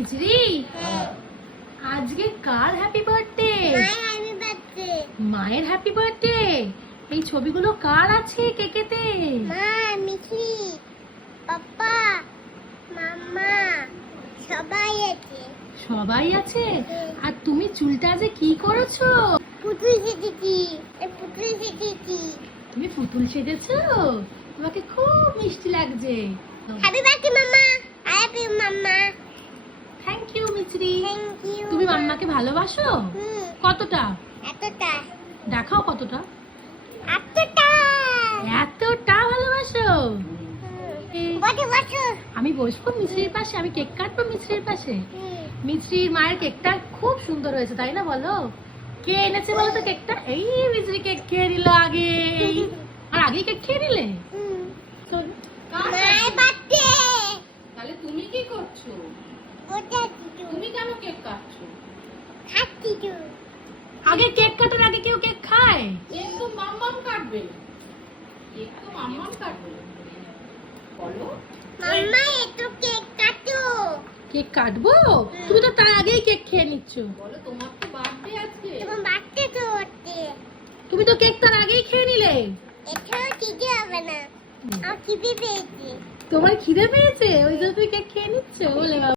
মিছরি আজকে কার হ্যাপি বার্থডে মায়ের হ্যাপি বার্থডে এই ছবিগুলো কার আছে কেকেতে? মা পাপা সবাই আছে? সবাই আছে আর তুমি চুলটা যে কি করেছ? পুতুল সেজেছি পুতুল সেজেছি তুমি পুতুল সেজেছো? তোমাকে খুব মিষ্টি লাগছে। হ্যাপি বার্থডে তুমি মাম্মাকে ভালোবাসো? কতটা? এতটা। দেখাও কতটা। এতটা। এতটা ভালোবাসো? আমি বসবো মিছরির পাশে আমি কেক কাটবো মিছরির পাশে। হুম। মিছরির মায়ের কেকটা খুব সুন্দর হয়েছে তাই না বলো? কে এনেছে বলো তো কেকটা? এই মিছরি কেক খেয়ে নিল আগে। আর আগে কেক খেয়ে নিলে? তাহলে তুমি কি করছ? তুমি কেন কেক কাটছো? আগে কেক কাটার আগে কেউ কেক খায়? কেক তো মাম্মাম কাটবে। কেক তো মাম্মাম কাটবে। বলো। মাম্মা এত কেক কাটো। কেক কাটবো? তুমি তো তার আগেই কেক খেয়ে নিচ্ছ। বলো তোমার তো বার্থডে আজকে। তোমার বাচ্চা তো হচ্ছে তুমি তো কেক তার আগেই খেয়ে নিলে। এটাও দিতে হবে না। খিদে পেয়েছে। তোমার খিদে পেয়েছে? ওই জন্য